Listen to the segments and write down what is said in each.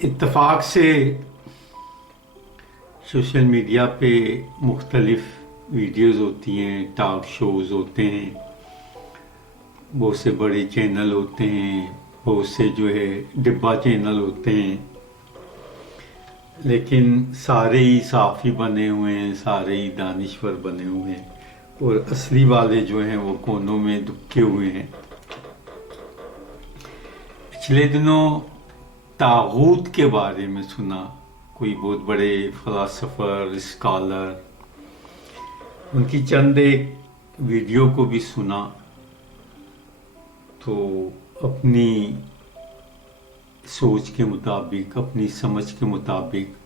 इत्तेफाक से social media पे मुख्तलिफ वीडियोज़ होती हैं, टॉक शोज़ होते हैं, बहुत से बड़े चैनल होते हैं, बहुत से जो है डिब्बा चैनल होते हैं, लेकिन सारे ही साफ़ी बने हुए हैं, सारे ही दानिश्वर बने हुए हैं और असली वाले जो हैं वो कोनों में दुबके हुए हैं। पिछले दिनों तागूत के बारे में सुना, कोई बहुत बड़े फ़िलासफ़र स्कॉलर, उनकी चंद एक वीडियो को भी सुना तो अपनी सोच के मुताबिक, अपनी समझ के मुताबिक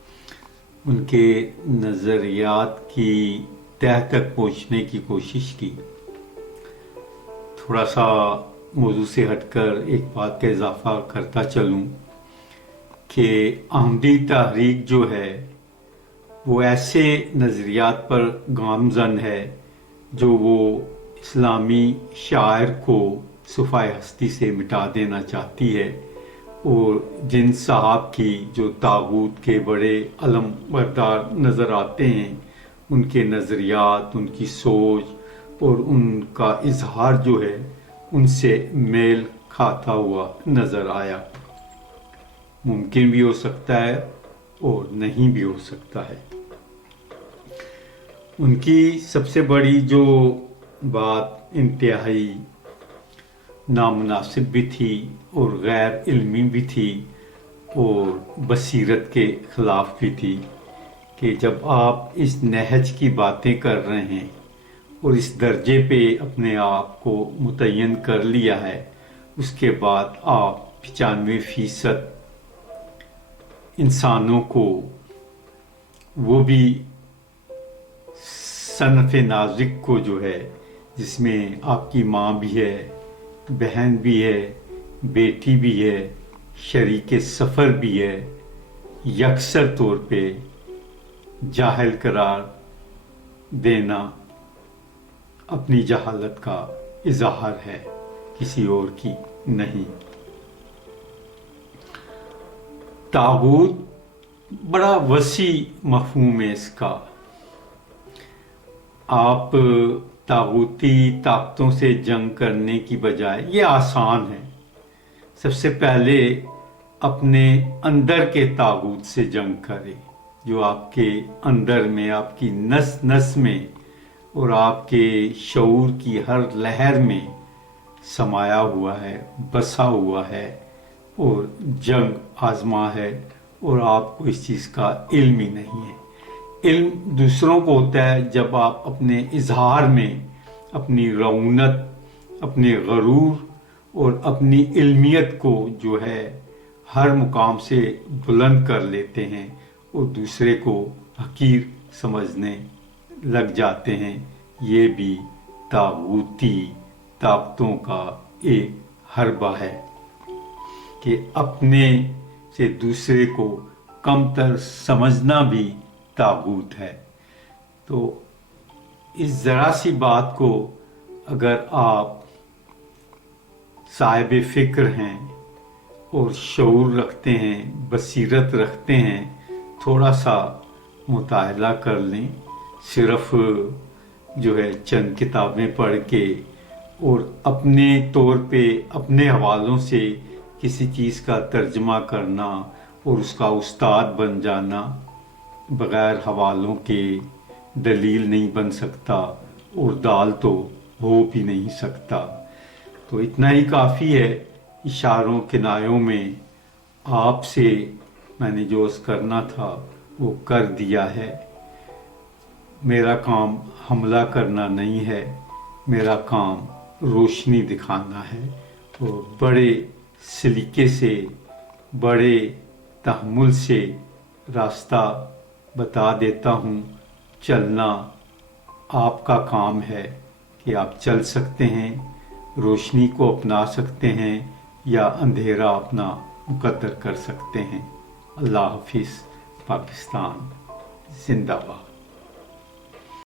उनके नज़रियात की तह तक पहुंचने की कोशिश की। थोड़ा सा मौजू से हटकर एक बात का इजाफा करता चलूं कि अहमदी तहरीक जो है वो ऐसे नज़रियात पर गामज़न है जो वो इस्लामी शायर को सुफ़ाए हस्ती से मिटा देना चाहती है, और जिन साहब की जो तागूत के बड़े अलम बरदार नज़र आते हैं, उनके नज़रियात, उनकी सोच और उनका इजहार जो है उनसे मेल खाता हुआ नज़र आया। मुमकिन भी हो सकता है और नहीं भी हो सकता है। उनकी सबसे बड़ी जो बात इंतहाई नामुनासिब भी थी और गैर इल्मी भी थी और बसीरत के ख़िलाफ़ भी थी कि जब आप इस नहज की बातें कर रहे हैं और इस दर्जे पे अपने आप को मुतय्यन कर लिया है, उसके बाद आप 95% इंसानों को, वो भी सनफ़ नाज़िक को जो है, जिसमें आपकी माँ भी है, बहन भी है, बेटी भी है, शरीक सफ़र भी है, यकसर तौर पे जाहिल करार देना अपनी जहालत का इजहार है, किसी और की नहीं। तागूत बड़ा वसी मफ़हूम है इसका। आप तागूती ताकतों से जंग करने की बजाय, ये आसान है, सबसे पहले अपने अंदर के तागूत से जंग करें, जो आपके अंदर में, आपकी नस नस में और आपके शऊर की हर लहर में समाया हुआ है, बसा हुआ है और जंग आजमा है, और आपको इस चीज़ का इल्म ही नहीं है। इल्म दूसरों को होता है जब आप अपने इजहार में अपनी रऊनत, अपने गरूर और अपनी इल्मियत को जो है हर मुकाम से बुलंद कर लेते हैं और दूसरे को हकीर समझने लग जाते हैं। ये भी तागूती ताकतों का एक हरबा है कि अपने से दूसरे को कमतर समझना भी तागूत है। तो इस ज़रा सी बात को अगर आप साहिब फ़िक्र हैं और शऊर रखते हैं, बसीरत रखते हैं, थोड़ा सा मुताला कर लें, सिर्फ जो है चंद किताबें पढ़ के और अपने तौर पे अपने हवालों से किसी चीज़ का तर्जमा करना और उसका उस्ताद बन जाना बग़ैर हवालों के दलील नहीं बन सकता और दाल तो हो भी नहीं सकता। तो इतना ही काफ़ी है। इशारों किनायों में आपसे मैंने जो करना था वो कर दिया है। मेरा काम हमला करना नहीं है, मेरा काम रोशनी दिखाना है। तो बड़े सलीके से, बड़े तहम्मुल से रास्ता बता देता हूँ। चलना आपका काम है कि आप चल सकते हैं, रोशनी को अपना सकते हैं या अंधेरा अपना मुकद्दर कर सकते हैं। अल्लाह हाफिज़। पाकिस्तान जिंदाबाद।